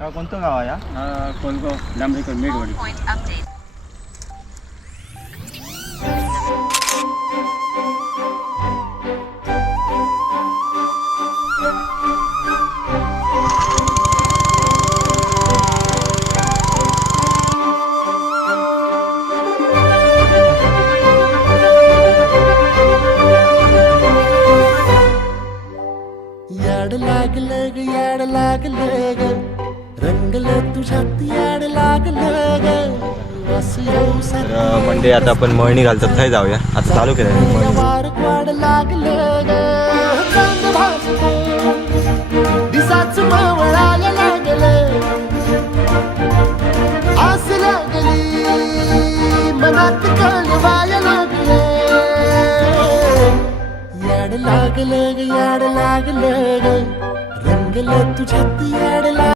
कोणतं गाव आहे हा? कोलगाव डांबरेकर मेडवाडी. याड लागलं ग याड लागलं ग रंगलं तुझ्यात याड लागलं ग तर मंडे आता आपण मळणी घालतो काय जाऊया आता चालू केलं वार वाड लागलं ग रंग भासलं दिसाच मवळायला लागलं आस लागली मनात कळवायला लागलं याड लागलं ग याड लागलं ग रंगलं तुझ्यात याड